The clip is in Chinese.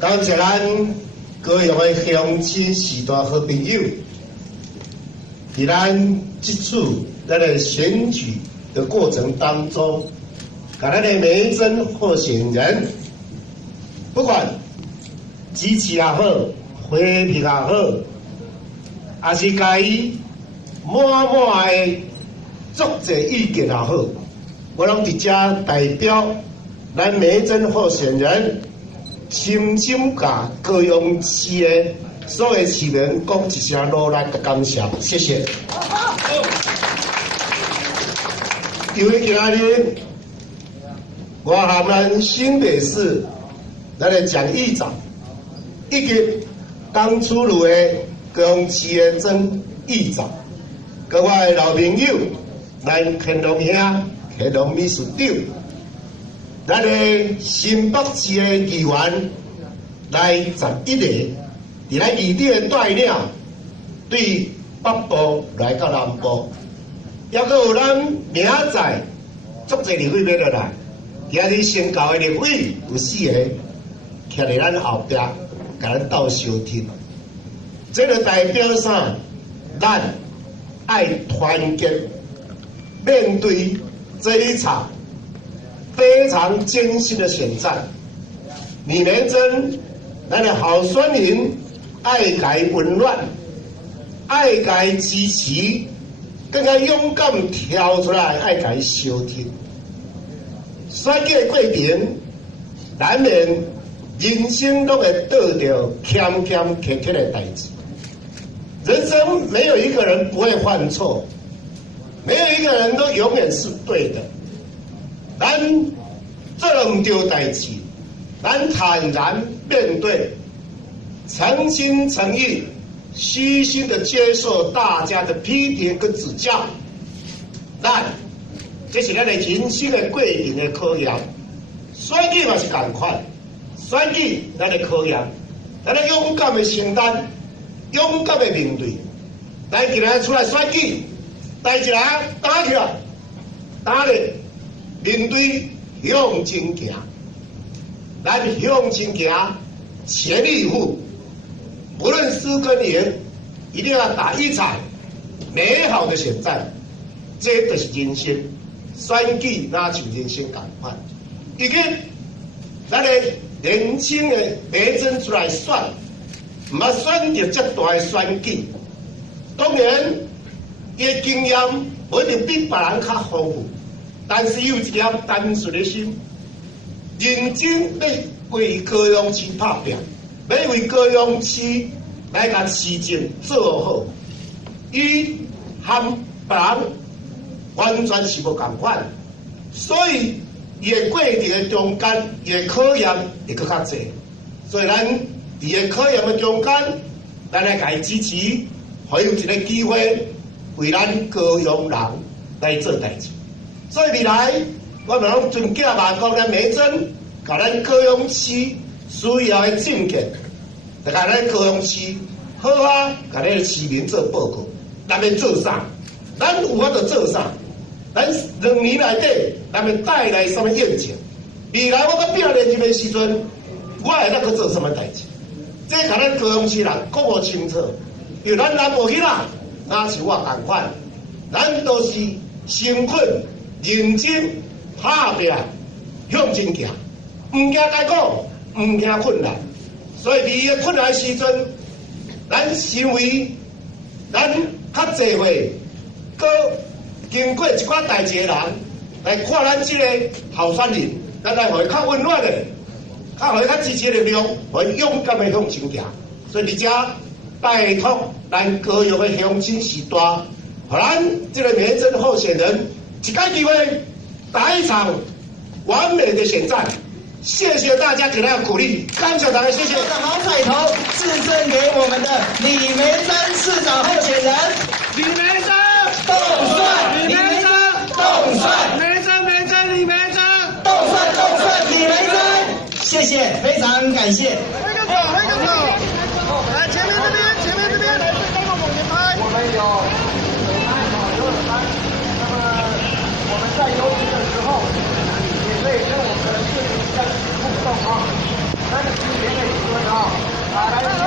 感谢咱高雄的乡亲许多好朋友，在咱这次咱的选举的过程当中，甲咱的每一尊候选人，不管支持也好，回避也好，还是甲伊满的足侪意见也好，我拢伫遮代表咱每一尊候选人。深深甲高雄市的所有市民讲一声努力的感谢，谢谢。因为今仔日我含咱新北市咱的蒋议长，以及刚出炉的高雄市的曾议长，跟我的老朋友咱乾隆兄、乾隆秘书长。咱的新北市的议员来11个，伫咱议长的带领，对北部来到南部，还阁有咱明仔足侪立委要来，今日新教的立委有4个，徛伫咱后壁，甲咱斗相挺。这个代表啥？咱爱团结，面对这一场。非常艰辛的选战，李连珍，咱的好选民，爱改温暖，爱改支持，更加勇敢跳出来，爱改相挺。选举的过程，难免人生都会得到坎坎坷坷的代志。人生没有一个人不会犯错，没有一个人都永远是对的。咱做了唔对代志，咱坦然面对，诚心诚意、虚心的接受大家的批评跟指教。咱这是咱的人生的过程的考验，选举嘛是同款，选举咱的考验，咱要勇敢的承担，勇敢的面对。咱今日出来选举，代志来打起来，打咧。面对向前行，咱向前行，全力以赴，无论输跟赢，一定要打一场美好的选战。这就是人生，选举那像人生同款。以及咱的年轻的学生出来选，唔要选择这大的选举。当然，伊的经验不一定比别人较丰富。但是有一颗单纯的心，认真要为高雄市拍拼，要为高雄市来甲市政做好。伊和别人完全是无同款，所以伊的过程的中间，伊的考验会更较济。所以咱伫个考验的中间，咱来甲伊支持，互伊有一个机会为咱高雄人来做代志。所以未来，我们拢尊敬万讲咱美珍，甲咱高雄市需要的政见，就甲咱高雄市好甲咱的市民做报告，咱要做啥？咱有法度做啥？咱2年内底，咱要带来什么愿景？未来我到8年级的时阵，我会当去做什么代志？这甲咱高雄市人讲无清楚，因为咱南部囡仔，哪是我同款，咱都是辛苦。认真拍拼向前行，唔惊艰苦，唔惊困难。所以伫个困难时阵，咱身为咱较侪岁，搁经过一寡代志的人，来看咱即个候选人，咱来互伊较温暖的，互伊较支持的力量，互伊勇敢的向前行。所以伫遮拜托咱高雄的乡亲时代，互咱即个美珍候选人。一个机会打一场完美的选战，谢谢大家给他的鼓励，感谢大家，谢谢。毛彩头致赠给我们的李梅珍市长候选人，李梅珍动算，李梅珍动算，梅珍李梅珍动算李梅珍，谢谢，非常感谢。挥个手，来前面这边，来最高的猛人拍。我们有。我们在游行的时候，也可以跟我们的市民互动啊。但是今年的来。